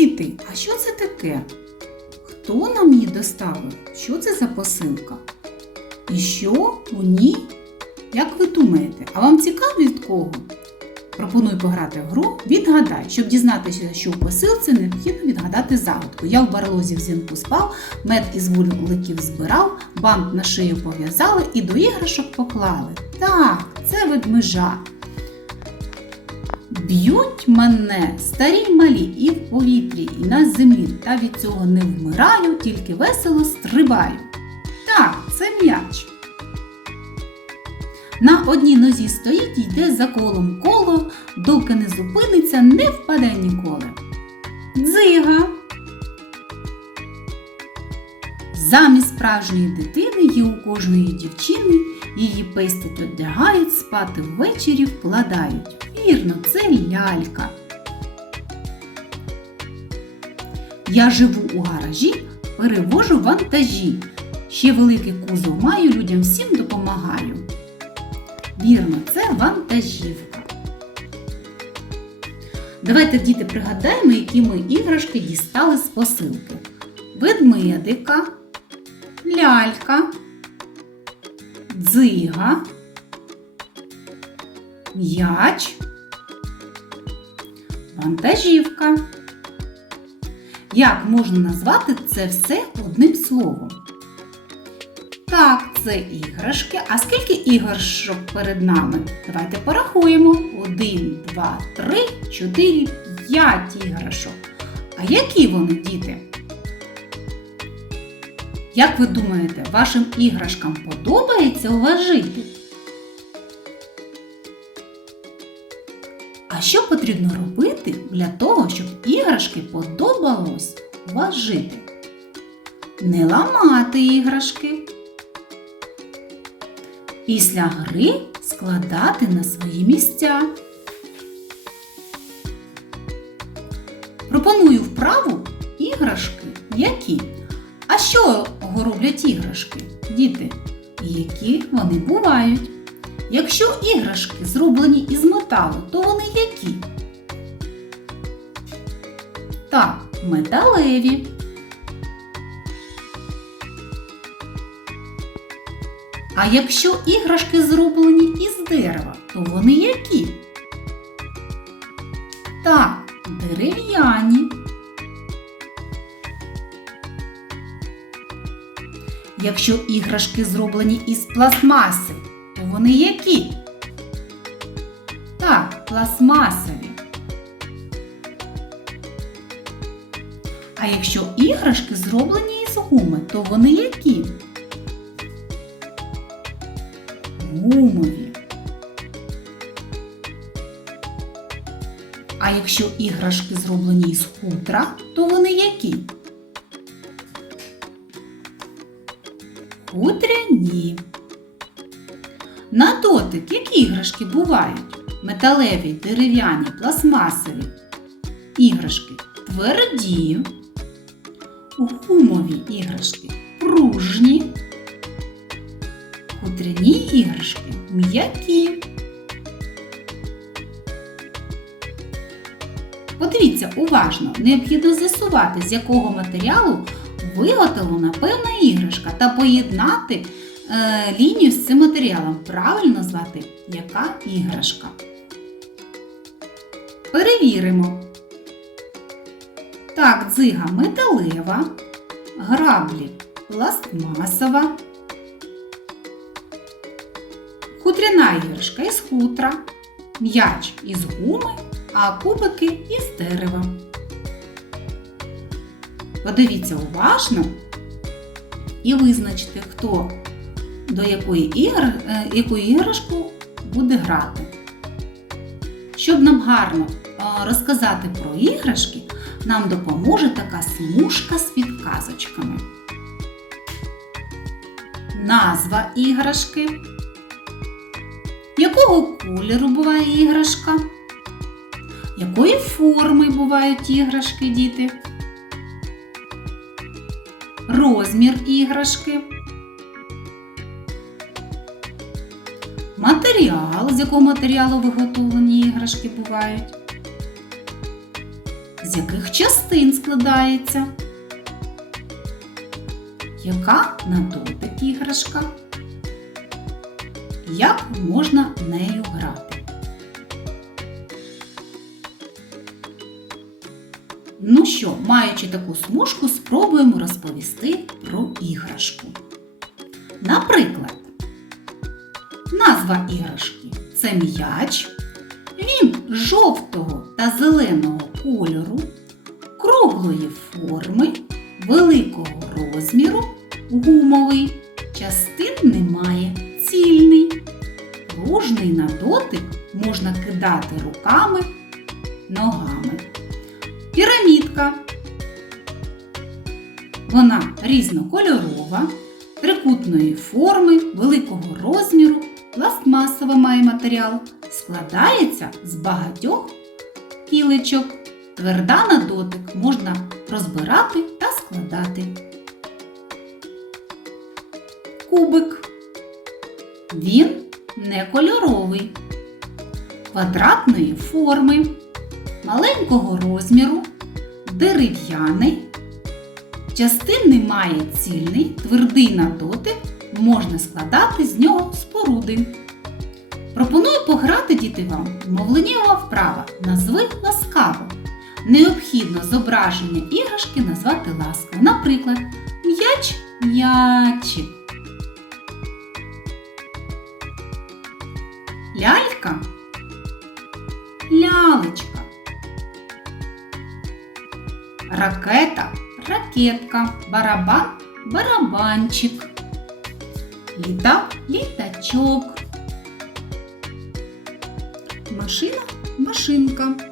Діти, а що це таке? Хто нам її доставив? Що це за посилка? І що у ній? Як ви думаєте, а вам цікаво від кого? Пропоную пограти в гру Відгадай, щоб дізнатися, що в посилці необхідно відгадати загадку. Я в барлозі взимку спав, мед із вуликів збирав, бант на шию пов'язали і до іграшок поклали. Так, це ведмежа. Б'ють мене старі малі і в повітрі, і на землі, та від цього не вмираю, тільки весело стрибаю. Так, це м'яч. На одній нозі стоїть, йде за колом коло, доки не зупиниться, не впаде ніколи. Дзига. Замість справжньої дитини є у кожної дівчини, її пестять, одягають, спати ввечері вкладають. Вірно, це лялька. Я живу у гаражі, перевожу вантажі. Ще великий кузов маю, людям всім допомагаю. Вірно, це вантажівка. Давайте, діти, пригадаємо, які ми іграшки дістали з посилки. Ведмедика, лялька, дзига, м'яч, вантажівка. Як можна назвати це все одним словом? Так, це іграшки. А скільки іграшок перед нами? Давайте порахуємо. Один, два, три, чотири, п'ять іграшок. А які вони, діти? Як ви думаєте, вашим іграшкам подобається у вас жити? А що потрібно робити для того, щоб іграшки подобалось у вас жити? Не ламати іграшки. Після гри складати на свої місця. Пропоную вправу іграшки які. А що роблять іграшки, діти? Які вони бувають? Якщо іграшки зроблені із металу, то вони які? Так, металеві. А якщо іграшки зроблені із дерева, то вони які? Так, дерев'яні. Якщо іграшки зроблені із пластмаси, то вони які? Так, пластмасові. А якщо іграшки зроблені із гуми, то вони які? Гумові. А якщо іграшки зроблені із хутра, то вони які? Хутряні. На дотик які іграшки бувають? Металеві, дерев'яні, пластмасові. Іграшки тверді, гумові іграшки пружні, хутряні іграшки м'які. Подивіться уважно, необхідно з'ясувати, з якого матеріалу виготовлена певна іграшка та поєднати е, лінію з цим матеріалом. Правильно звати, яка іграшка. Перевіримо. Так, дзига металева, граблі пластмасова, хутряна іграшка із хутра, м'яч із гуми, а кубики із дерева. Подивіться уважно і визначте, хто до якої ігр, е, яку іграшку буде грати. Щоб нам гарно е, розказати про іграшки, нам допоможе така смужка з підказочками. Назва іграшки. Якого кольору буває іграшка? Якої форми бувають іграшки, діти? Розмір іграшки. Матеріал, з якого матеріалу виготовлені іграшки бувають. з яких частин складається? Яка на дотик іграшка? Як можна нею грати? Ну що, маючи таку смужку, спробуємо розповісти про іграшку. Наприклад, назва іграшки це м'яч. Він жовтого та зеленого кольору, круглої форми, великого розміру, гумовий, частин немає, цільний. Пружний на дотик можна кидати руками, ногами. Пірамідка. Вона різнокольорова, трикутної форми, великого розміру, пластмасова має матеріал, складається з багатьох кілечок. Тверда на дотик можна розбирати та складати. Кубик. Він не кольоровий, квадратної форми, маленького розміру, дерев'яний. Частин немає цільний, твердий на дотик, можна складати з нього споруди. Пропоную пограти діти вам мовленнєва вправа. Назви ласкаво. Необхідно зображення іграшки назвати ласкаво. Наприклад, м'яч м'ячик. Ракета ракетка. Барабан барабанчик. Літак літачок. Машина машинка.